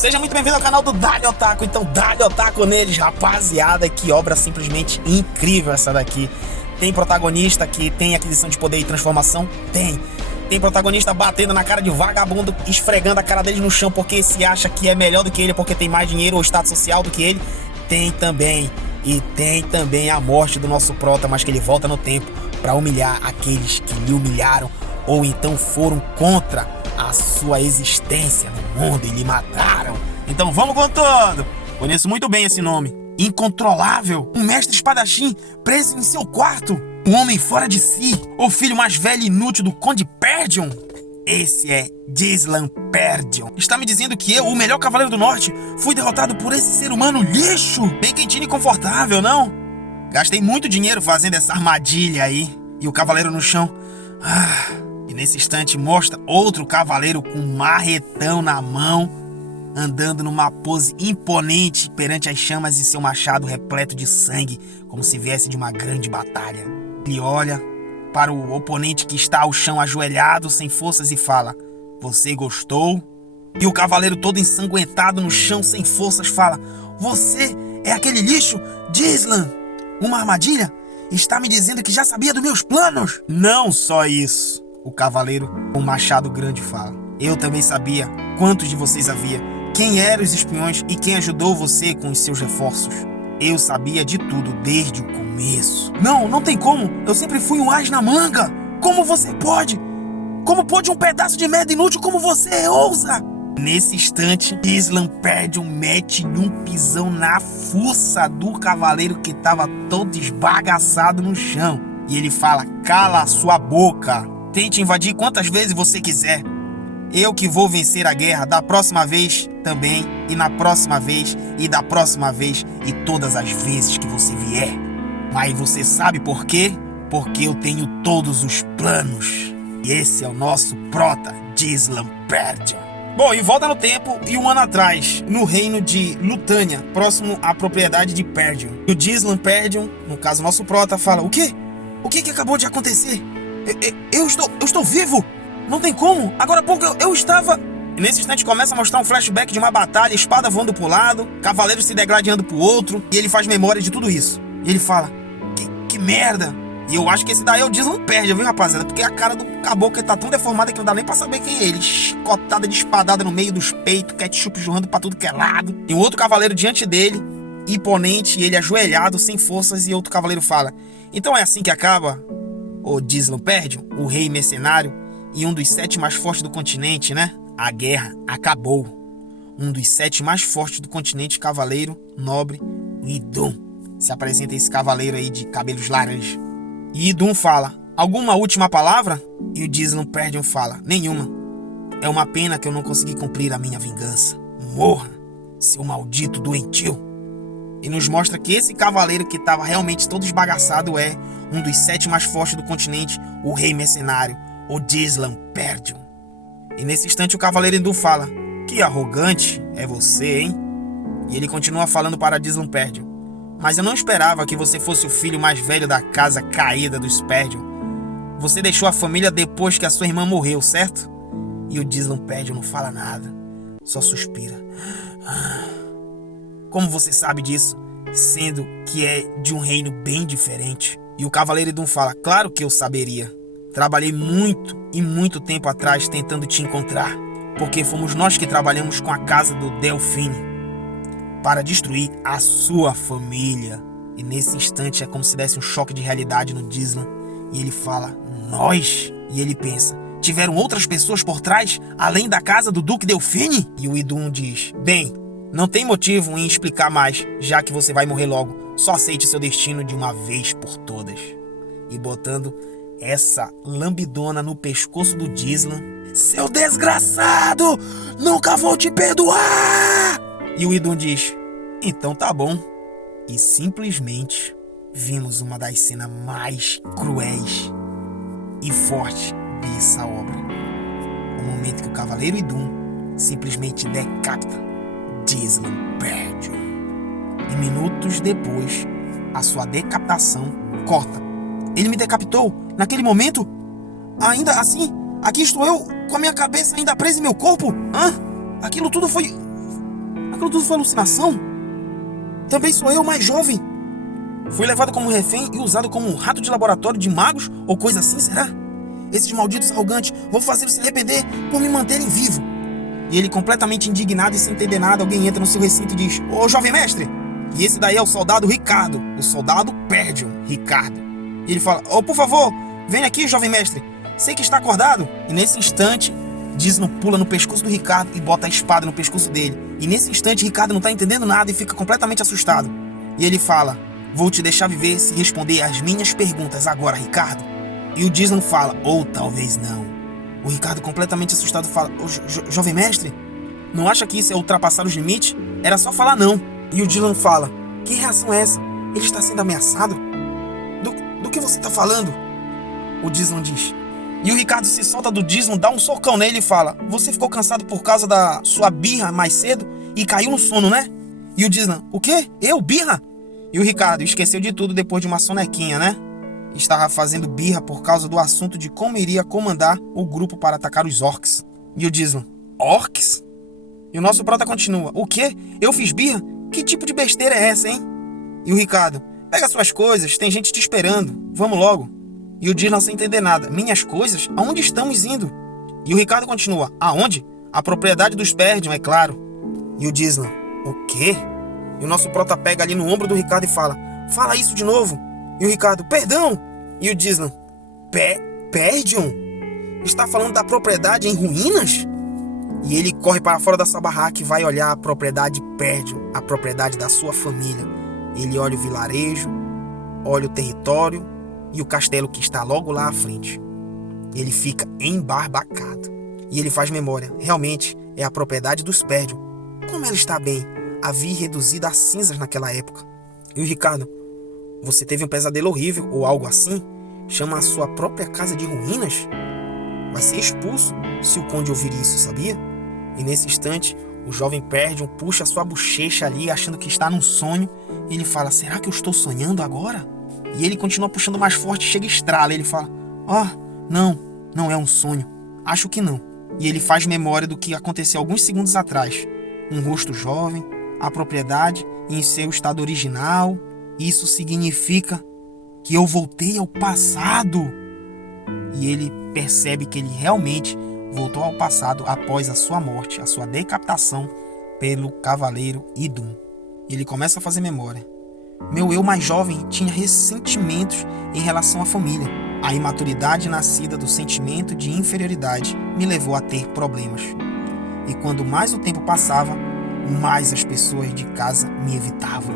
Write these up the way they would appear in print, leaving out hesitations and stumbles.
Seja muito bem-vindo ao canal do Dali Otaku. Então, Dali Otaku neles, rapaziada. Que obra simplesmente incrível essa daqui. Tem protagonista que tem aquisição de poder e transformação? Tem protagonista batendo na cara de vagabundo, esfregando a cara dele no chão porque se acha que é melhor do que ele, porque tem mais dinheiro ou status social do que ele. Tem também. E tem também a morte do nosso prota, mas que ele volta no tempo pra humilhar aqueles que lhe humilharam ou então foram contra a sua existência no mundo e lhe mataram. Então vamos com tudo. Conheço muito bem esse nome. Incontrolável. Um mestre espadachim preso em seu quarto. Um homem fora de si. O filho mais velho e inútil do Conde Perdion. Esse é Gislan Perdion. Está me dizendo que eu, o melhor cavaleiro do norte, fui derrotado por esse ser humano lixo? Bem quentinho e confortável, não? Gastei muito dinheiro fazendo essa armadilha aí. E o cavaleiro no chão. E nesse instante mostra outro cavaleiro com um marretão na mão, andando numa pose imponente perante as chamas e seu machado repleto de sangue, como se viesse de uma grande batalha. Ele olha para o oponente que está ao chão ajoelhado, sem forças, e fala: "Você gostou?" E o cavaleiro todo ensanguentado no chão, sem forças, fala: "Você é aquele lixo, Gislan? Uma armadilha? Está me dizendo que já sabia dos meus planos?" "Não só isso." O cavaleiro com o machado grande fala: "Eu também sabia quantos de vocês havia, quem eram os espiões e quem ajudou você com os seus reforços. Eu sabia de tudo desde o começo." Não tem como. Eu sempre fui um as na manga. Como você pode? Como pode um pedaço de merda inútil como você ousa? Nesse instante, Gislan Perdion mete-lhe um pisão na fuça do cavaleiro que estava todo esbagaçado no chão. E ele fala: "Cala a sua boca. Tente invadir quantas vezes você quiser. Eu que vou vencer a guerra da próxima vez também, e na próxima vez, e da próxima vez, e todas as vezes que você vier. Mas você sabe por quê? Porque eu tenho todos os planos. E esse é o nosso prota, Gislan Perdion." Bom, e volta no tempo e um ano atrás, no reino de Lutânia, próximo à propriedade de Perdion. E o Gislan Perdion, no caso nosso prota, fala: "O quê? O que acabou de acontecer? Eu estou vivo? Não tem como. Agora há pouco eu estava..." E nesse instante começa a mostrar um flashback de uma batalha, espada voando pro lado, cavaleiro se degladiando pro outro, e ele faz memória de tudo isso. E ele fala: Que merda. E eu acho que esse daí é o Gislan Perdion, viu, rapaziada? Porque a cara do caboclo tá tão deformada que não dá nem pra saber quem é ele. Chicotada de espadada no meio dos peitos, ketchup jorrando pra tudo que é lado. E um outro cavaleiro diante dele, imponente, e ele ajoelhado, sem forças, e outro cavaleiro fala: "Então é assim que acaba o Gislan Perdion, o rei mercenário e um dos 7 mais fortes do continente, né? A guerra acabou. Um dos 7 mais fortes do continente, cavaleiro nobre, Idun." Se apresenta esse cavaleiro aí de cabelos laranja. E Idun fala: "Alguma última palavra?" E o Gislan Perdion fala: "Nenhuma. É uma pena que eu não consegui cumprir a minha vingança. Morra, seu maldito doentio." E nos mostra que esse cavaleiro que estava realmente todo esbagaçado é um dos 7 mais fortes do continente, o rei mercenário, o Gislan Perdion. E nesse instante o cavaleiro hindu fala: "Que arrogante é você, hein?" E ele continua falando para Gislan Perdion: "Mas eu não esperava que você fosse o filho mais velho da casa caída dos Perdion. Você deixou a família depois que a sua irmã morreu, certo?" E o Gislan Perdion não fala nada, só suspira. "Como você sabe disso, sendo que é de um reino bem diferente?" E o cavaleiro Idun fala: "Claro que eu saberia. Trabalhei muito e muito tempo atrás tentando te encontrar, porque fomos nós que trabalhamos com a casa do Delfine para destruir a sua família." E nesse instante é como se desse um choque de realidade no Gislan. E ele fala: "Nós?" E ele pensa: "Tiveram outras pessoas por trás, além da casa do Duque Delfine?" E o Idun diz: "Bem, não tem motivo em explicar mais, já que você vai morrer logo. Só aceite seu destino de uma vez por todas." E botando essa lambidona no pescoço do Gislan: "Seu desgraçado! Nunca vou te perdoar!" E o Idun diz: "Então tá bom." E simplesmente vimos uma das cenas mais cruéis e fortes dessa obra. O momento que o cavaleiro Idun simplesmente decapita Gislan Perdion. E minutos depois, a sua decapitação corta. "Ele me decapitou naquele momento? Ainda assim, aqui estou eu com a minha cabeça ainda presa em meu corpo? Aquilo tudo foi aquilo tudo foi alucinação? Também sou eu, mais jovem. Fui levado como refém e usado como um rato de laboratório de magos ou coisa assim, será? Esses malditos arrogantes vão fazê-los se arrepender por me manterem vivo. E ele, completamente indignado e sem entender nada, alguém entra no seu recinto e diz: Ô jovem mestre! E esse daí é o soldado Ricardo. O soldado perde o Ricardo. E ele fala: Ô, por favor, venha aqui, jovem mestre. Sei que está acordado. E nesse instante, Disno pula no pescoço do Ricardo e bota a espada no pescoço dele. E nesse instante, Ricardo não está entendendo nada e fica completamente assustado. E ele fala: Vou te deixar viver se responder às minhas perguntas agora, Ricardo. E o Disno fala: Ou talvez não. O Ricardo, completamente assustado, fala: Jovem mestre, não acha que isso é ultrapassar os limites? Era só falar não. E o Dylan fala: Que reação é essa? Ele está sendo ameaçado? Do que você está falando? O Dylan diz. E o Ricardo se solta do Dylan, dá um socão nele e fala: Você ficou cansado por causa da sua birra mais cedo e caiu no sono, né? E o Dylan: O quê? Eu? Birra? E o Ricardo esqueceu de tudo depois de uma sonequinha, né? Estava fazendo birra por causa do assunto de como iria comandar o grupo para atacar os orcs. E o Dylan: Orcs? E o nosso prota continua: O quê? Eu fiz birra? Que tipo de besteira é essa, hein? E o Ricardo: Pega suas coisas, tem gente te esperando, vamos logo. E o Dylan, sem entender nada: Minhas coisas? Aonde estamos indo? E o Ricardo continua: Aonde? A propriedade dos Perdion, é claro. E o Dylan: O quê? E o nosso prota pega ali no ombro do Ricardo e fala: Fala isso de novo. E o Ricardo: Perdão. E o Dylan: Perdion? Está falando da propriedade em ruínas? E ele corre para fora da sua barraca e vai olhar a propriedade Perdion, a propriedade da sua família. Ele olha o vilarejo, olha o território e o castelo que está logo lá à frente. Ele fica embarbacado. E ele faz memória: realmente é a propriedade dos Perdion. Como ela está bem, havia reduzido a cinzas naquela época. E o Ricardo: Você teve um pesadelo horrível ou algo assim? Chama a sua própria casa de ruínas? Vai ser expulso se o conde ouvir isso, sabia? E nesse instante, o jovem Perdion puxa a sua bochecha ali, achando que está num sonho. E ele fala: Será que eu estou sonhando agora? E ele continua puxando mais forte, chega e estrala. Ele fala: não é um sonho. Acho que não. E ele faz memória do que aconteceu alguns segundos atrás. Um rosto jovem, a propriedade em seu estado original. Isso significa que eu voltei ao passado. E ele percebe que ele realmente voltou ao passado após a sua morte, a sua decapitação pelo cavaleiro Idun. Ele começa a fazer memória. Meu eu mais jovem tinha ressentimentos em relação à família. A imaturidade nascida do sentimento de inferioridade me levou a ter problemas. E quando mais o tempo passava, mais as pessoas de casa me evitavam.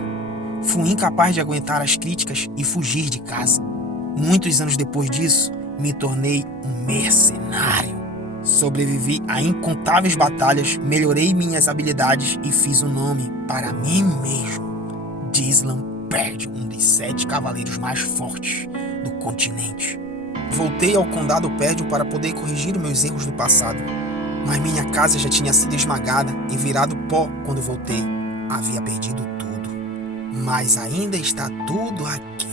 Fui incapaz de aguentar as críticas e fugir de casa. Muitos anos depois disso, me tornei um mercenário. Sobrevivi a incontáveis batalhas, melhorei minhas habilidades e fiz um nome para mim mesmo. Dislan Perdion, um dos 7 cavaleiros mais fortes do continente. Voltei ao condado Perdion para poder corrigir meus erros do passado. Mas minha casa já tinha sido esmagada e virado pó quando voltei. Havia perdido tudo. Mas ainda está tudo aqui.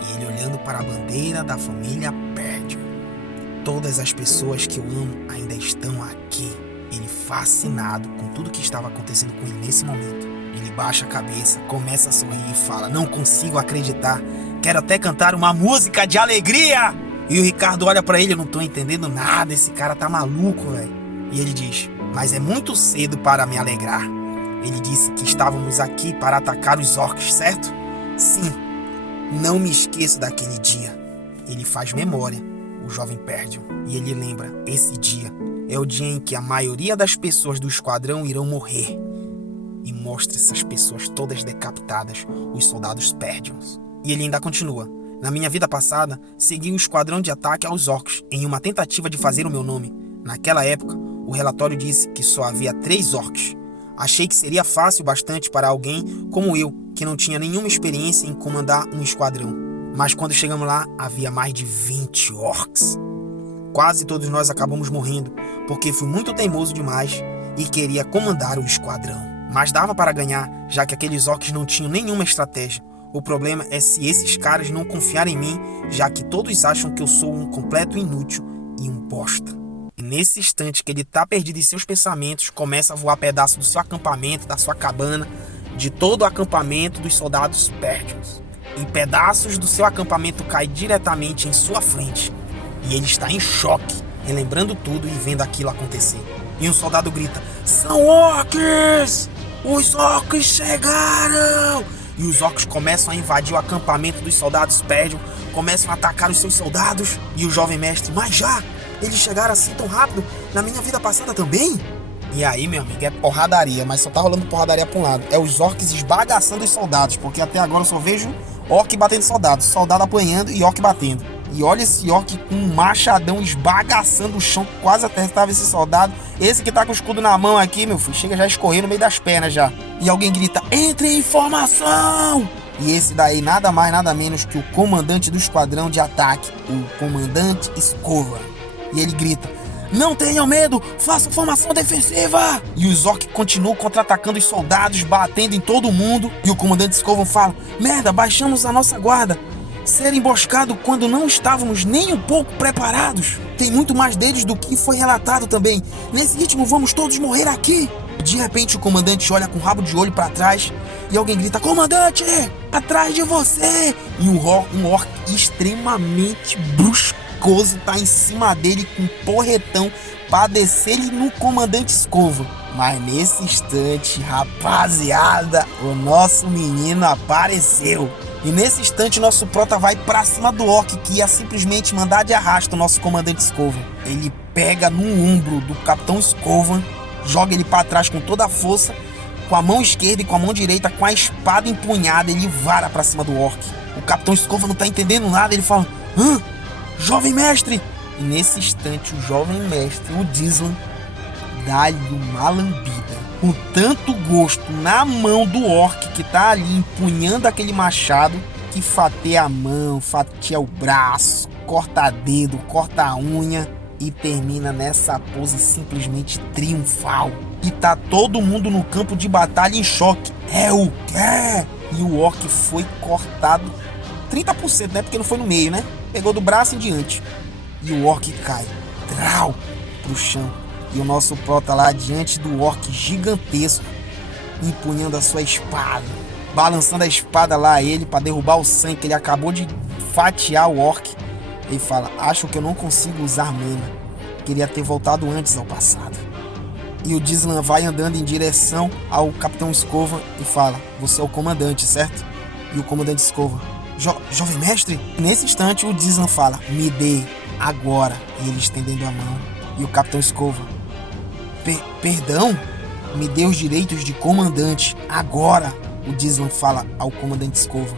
E ele olhando para a bandeira da família Perdion. Todas as pessoas que eu amo ainda estão aqui. Ele fascinado com tudo que estava acontecendo com ele nesse momento. Ele baixa a cabeça, começa a sorrir e fala: Não consigo acreditar. Quero até cantar uma música de alegria. E o Ricardo olha pra ele: Eu não tô entendendo nada. Esse cara tá maluco, velho. E ele diz: Mas é muito cedo para me alegrar. Ele disse que estávamos aqui para atacar os orcs, certo? Sim. Não me esqueço daquele dia. Ele faz memória, o jovem Perdion, e ele lembra: esse dia é o dia em que a maioria das pessoas do esquadrão irão morrer. E mostra essas pessoas todas decapitadas, os soldados Perdions. E ele ainda continua: Na minha vida passada, segui o esquadrão de ataque aos orcs em uma tentativa de fazer o meu nome. Naquela época, o relatório disse que só havia 3 orcs. Achei que seria fácil bastante para alguém como eu, que não tinha nenhuma experiência em comandar um esquadrão. Mas quando chegamos lá, havia mais de 20 orcs. Quase todos nós acabamos morrendo, porque fui muito teimoso demais e queria comandar o esquadrão. Mas dava para ganhar, já que aqueles orcs não tinham nenhuma estratégia. O problema é se esses caras não confiarem em mim, já que todos acham que eu sou um completo inútil e um bosta. E Nesse instante que ele tá perdido em seus pensamentos, começa a voar pedaço do seu acampamento, da sua cabana, de todo o acampamento dos soldados Pérdios. E pedaços do seu acampamento caem diretamente em sua frente. E ele está em choque, relembrando tudo e vendo aquilo acontecer. E um soldado grita: "São orcs! Os orcs chegaram!" E os orcs começam a invadir o acampamento dos soldados Pérdios, começam a atacar os seus soldados. E o jovem mestre: "Mas já? Eles chegaram assim tão rápido? Na minha vida passada também?" E aí, meu amigo, é porradaria, mas só tá rolando porradaria pra um lado. É os orcs esbagaçando os soldados, porque até agora eu só vejo orc batendo soldados, soldado apanhando e orc batendo. E olha esse orc com um machadão esbagaçando o chão, quase acertava esse soldado. Esse que tá com o escudo na mão aqui, meu filho, chega já a escorrer no meio das pernas já. E alguém grita: "Entre em formação!" E esse daí nada mais nada menos que o comandante do esquadrão de ataque, o comandante Skovan. E ele grita: "Não tenham medo, façam formação defensiva!" E os orcs continuam contra-atacando os soldados, batendo em todo mundo. E o comandante Skovan fala: "Merda, baixamos a nossa guarda. Ser emboscado quando não estávamos nem um pouco preparados. Tem muito mais deles do que foi relatado também. Nesse ritmo vamos todos morrer aqui." De repente o comandante olha com o rabo de olho para trás e alguém grita: "Comandante, atrás de você!" E um orc extremamente bruscoso tá em cima dele com um porretão para descer ele no comandante Skovan. Mas nesse instante, rapaziada, o nosso menino apareceu. E nesse instante nosso prota vai pra cima do orc, que ia simplesmente mandar de arrasto o nosso comandante Skovan. Ele pega no ombro do capitão Skovan, joga ele pra trás com toda a força, com a mão esquerda e com a mão direita, com a espada empunhada, ele vara pra cima do orc. O capitão Skovan não tá entendendo nada, ele fala: "Hã? Jovem mestre!" E nesse instante o jovem mestre, o Dizlan, dá-lhe uma lambida. Com tanto gosto na mão do orc que tá ali empunhando aquele machado, que fatia a mão, fatia o braço, corta dedo, corta a unha e termina nessa pose simplesmente triunfal. E tá todo mundo no campo de batalha em choque. É o quê? E o orc foi cortado 30%, né? Porque não foi no meio, né? Pegou do braço em diante. E o orc cai, trau, pro chão. E o nosso prota lá diante do orc gigantesco, empunhando a sua espada, balançando a espada lá a ele para derrubar o sangue que ele acabou de fatiar o orc. Ele fala: "Acho que eu não consigo usar mana. Queria ter voltado antes ao passado." E o Dizlan vai andando em direção ao capitão Skovan e fala: "Você é o comandante, certo?" E o comandante Skovan: Jovem mestre?" E nesse instante o Dizlan fala: "Me dê agora." E ele estendendo a mão. E o capitão Skovan: Perdão? Me dê os direitos de comandante agora." O Dizlan fala ao comandante Skovan: